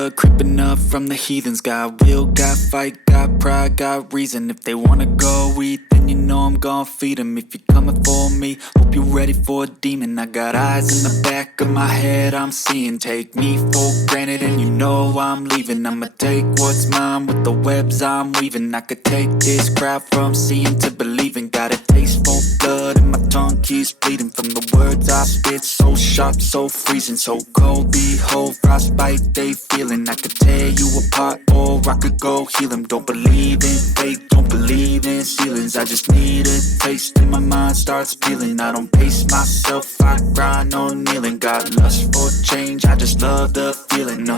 blood creeping up from the heathens. Got will, got fight, got pride, got reason. If they wanna go eat, then you know I'm gon' feed them. If you're coming for me, hope you're ready for a demon. I got eyes in the back of my head, I'm seeing. Take me for granted and you know I'm leaving. I'ma take what's mine with the webs I'm weaving. I could take this crowd from seeing to believing. Got a taste for blood and my tongue keeps bleeding from the words I spit. So sharp, so freezing, so cold. Behold, frostbite they feeling. I could tear you apart or I could go heal them. Don't believe in fate, don't believe in ceilings. I just need a taste and my mind starts peeling. I don't pace myself, I grind on kneeling. Got lust for change, I just love the feeling.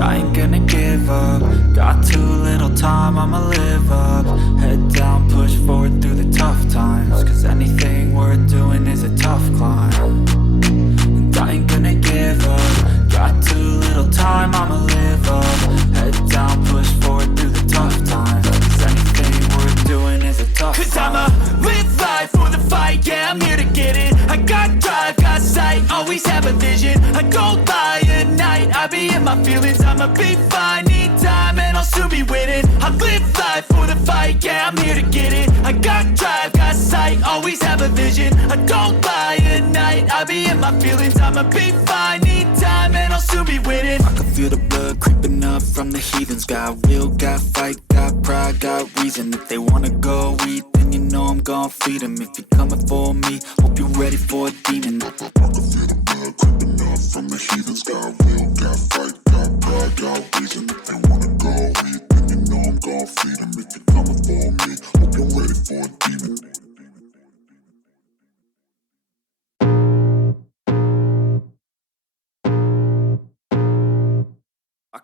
I ain't gonna give up. Got too little time, I'ma live up. Head down, push forward through the tough times. Cause anything worth doing is a tough climb. And I ain't gonna give up. Got too little time, I'ma live up. Head down, push forward through the tough times. Cause anything worth doing is a tough climb. Cause I'ma live life for the fight, yeah, I'm here to get it. I got drive, got sight, always have a vision. I don't lie at night, I be in my feelings. I'ma be fine, need time and I'll soon be winning. I live life for the fight, yeah, I'm here to get it. I got drive, got sight, always have a vision. I don't lie at night, I be in my feelings. I'ma be fine, need time and I'll soon be winning. I can feel the blood creeping up from the heathens. Got will, got fight, got pride, got reason. If they wanna go eat, then you know I'm gon' feed them. If you're coming for me, hope you're ready for a demon. I can feel the blood creeping up from the heathens. Got will, got fight, got pride, got reason. If they wanna go eat, then you know I'm gon' feed them. If you're coming for me, hope you're ready for a demon.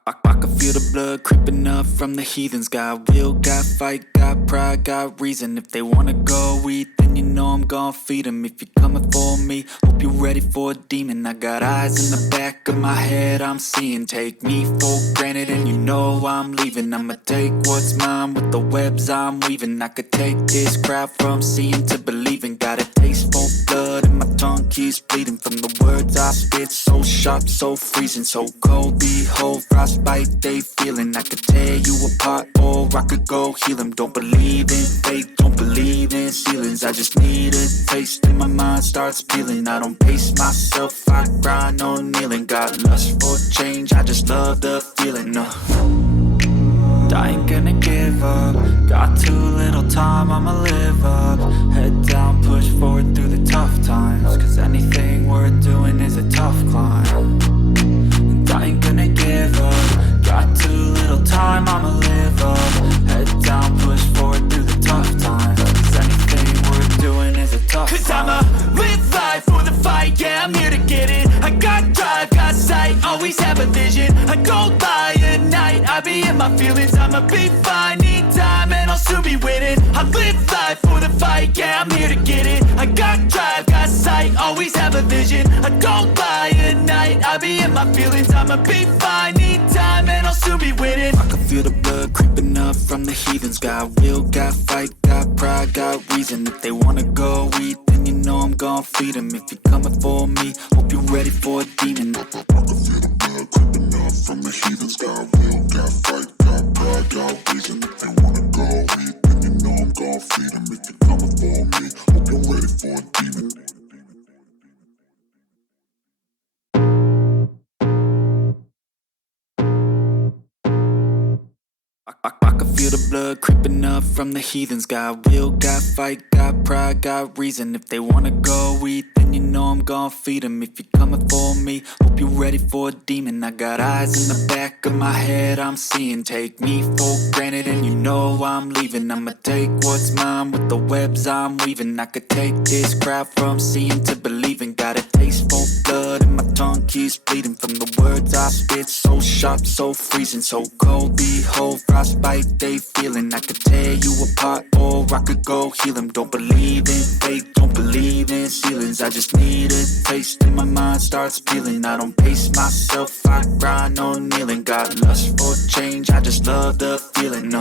I can feel the blood creeping up from the heathens. Got will, got fight, got pride, got reason. If they wanna go eat, then you know I'm gon' feed them. If you're coming for me, hope you're ready for a demon. I got eyes in the back of my head, I'm seeing. Take me for granted and you know I'm leaving. I'ma take what's mine with the webs I'm weaving. I could take this crowd from seeing to believing. Got a taste for blood and my tongue keeps bleeding from the words I spit. So sharp, so freezing, so cold. Behold, frostbite they feeling. I could tear you apart or I could go heal them. Don't believe in fate, don't believe in ceilings. I just need a taste and my mind starts peeling. I don't pace myself, I grind on kneeling. Got lust for change, I just love the feeling. I ain't gonna give up. Got too little time, I'ma live up. Head down, push forward through the tough times. Cause anything worth doing is a tough climb. And I ain't gonna give up. Got too little time, I'ma live up. Head down, push forward through the tough times. Cause anything worth doing is a tough climb. Cause I'ma live life for the fight, yeah, I'm here to get it. I got drive, got sight, always have a vision. I don't lie at night, I be in my feelings. I'ma be fine, need time and I'll soon be winning. I live life for the fight, yeah, I'm here to get it. I got drive, got sight, always have a vision. I don't lie at night, I be in my feelings. I'ma be fine, need time and I'll soon be winning. I can feel the blood creeping up from the heathens. Got will, got fight, got pride, got reason. If they wanna go eat, then you know I'm gon' feed them. If you're coming for me, hope you're ready for a demon. I can feel the blood creeping up from the heathens. Got will, got fight, got pride, got reason. If they wanna go eat, then you know I'm gon' feed them. If you're coming for me, hope you're ready for a demon. I can feel the blood creeping up from the heathens. Got will, got fight, got pride, got reason. If they wanna go eat, then you know I'm gon' feed them. If you're coming for me, hope you're ready for a demon. I got eyes in the back of my head, I'm seeing. Take me for granted and you know I'm leaving. I'ma take what's mine with the webs I'm weaving. I could take this crowd from seeing to believing. Got a taste for blood and my tongue keeps bleeding from the words I spit. So sharp, so freezing, so cold. Behold, frostbite they feeling. I could tear you apart or I could go heal them. Don't believe in fate, don't believe in ceilings. I just need a taste and my mind starts peeling. I don't pace myself, I grind on kneeling. Got lust for change, I just love the feeling.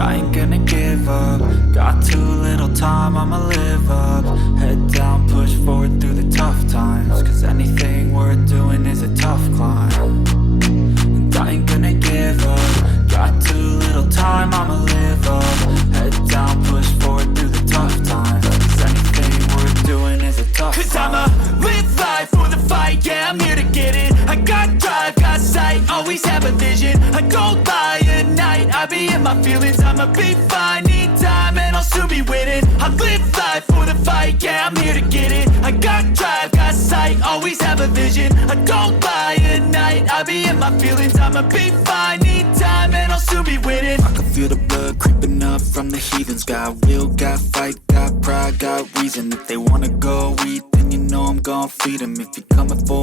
I ain't gonna give up. Got too little time, I'ma live up. Head down, push forward through the tough times. Cause anything worth doing is a tough I live life for the fight, yeah, I'm here to get it. I got drive, got sight, always have a vision. I don't lie at night, I be in my feelings. I'ma be fine, need time, and I'll soon be winning. I can feel the blood creeping up from the heathens. Got will, got fight, got pride, got reason. If they wanna go eat, then you know I'm gon' feed them. If you're coming for